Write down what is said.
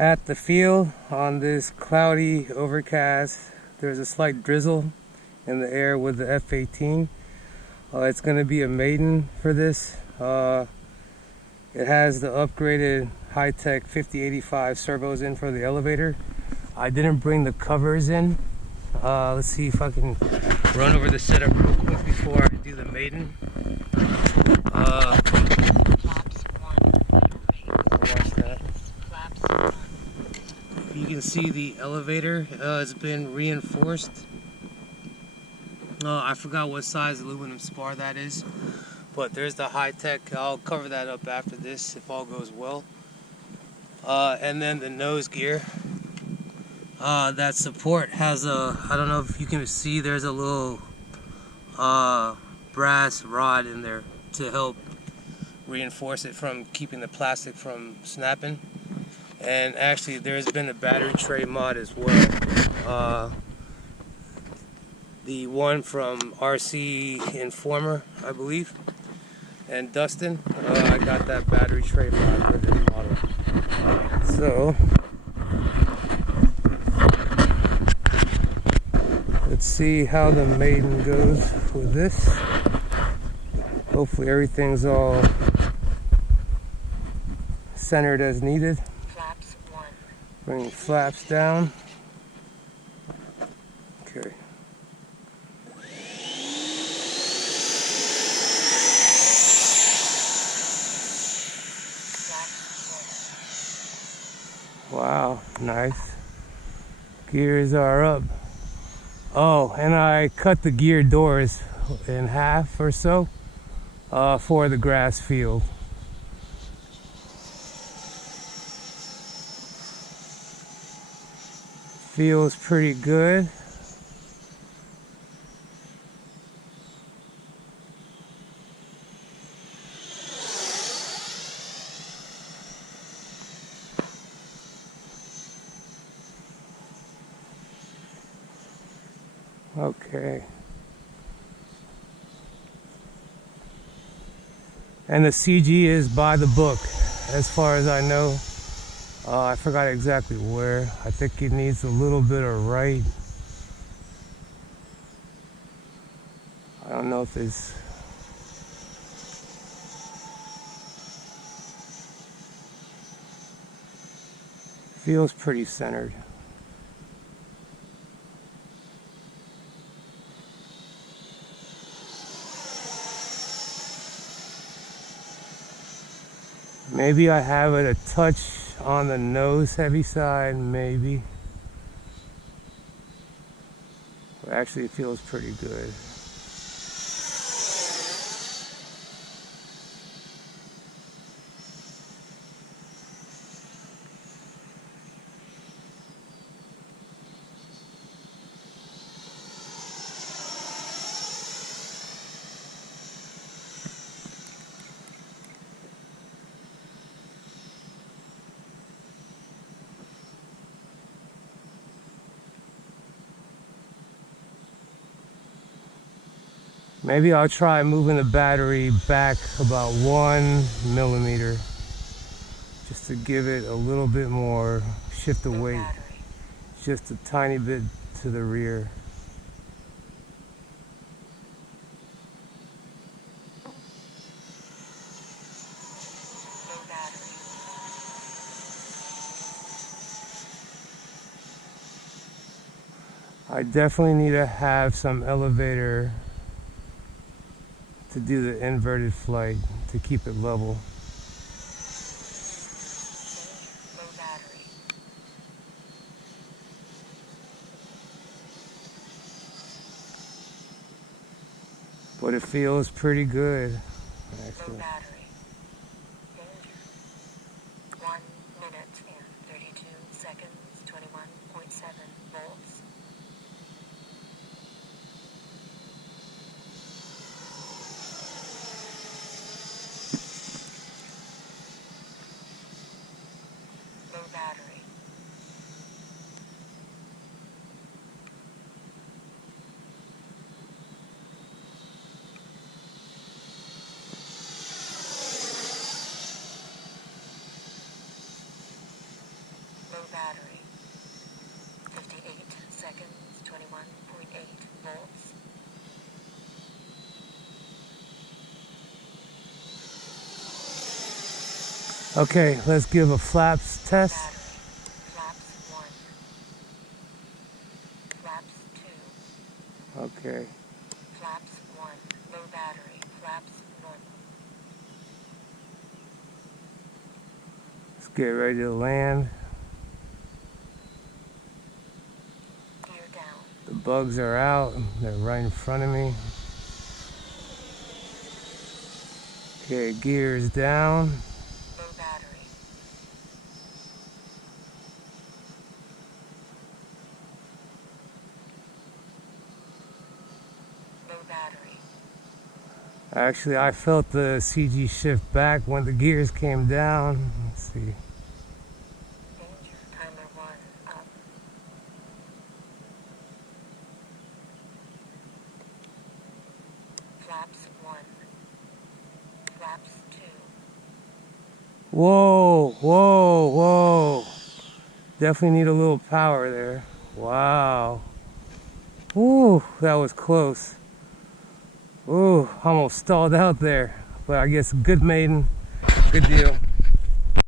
at the field on this cloudy overcast. There's a slight drizzle in the air with the F-18. It's going to be a Maiden for this. It has the upgraded Hitec 5085 servos in for the elevator. I didn't bring the covers in. Let's see if I can run over the setup real quick before I do the Maiden. Watch that. You can see the elevator has been reinforced. I forgot what size aluminum spar that is, but there's the Hitec. I'll cover that up after this if all goes well. And then the nose gear. That support has a, I don't know if you can see, there's a little brass rod in there to help reinforce it from keeping the plastic from snapping. And actually there's been a battery tray mod as well. The one from RC Informer, I believe, and Dustin. I got that battery tray mod for this model. So let's see how the Maiden goes with this. Hopefully everything's all centered as needed. Flaps 1. Bring flaps down. Okay. Wow, nice. Gears are up. Oh, and I cut the gear doors in half or so for the grass field. Feels pretty good. Okay. And the CG is by the book, as far as I know. I forgot exactly where. I think it needs a little bit of right. I don't know if it's... Feels pretty centered. Maybe I have it a touch on the nose heavy side, maybe. But actually it feels pretty good. Maybe I'll try moving the battery back about 1 millimeter just to give it a little bit more, shift the weight just a tiny bit to the rear. I definitely need to have some elevator to do the inverted flight to keep it level. Low battery. But it feels pretty good, actually. Low battery. 1 minute and 32 seconds, 21.7 volts. Low battery. Low volts. Okay, let's give a flaps test. Battery. Flaps 1. Flaps 2. Okay. Flaps 1. Low battery. Flaps 1. Let's get ready to land. Gear down. The bugs are out. They're right in front of me. Okay, gears down. Low battery. Low battery. Actually, I felt the CG shift back when the gears came down. Let's see. Danger. Timer 1 up. Flaps 1. Flaps 2. Whoa, whoa, whoa. Definitely need a little power there. Wow. Ooh, that was close. Ooh, almost stalled out there. But I guess good Maiden. Good deal.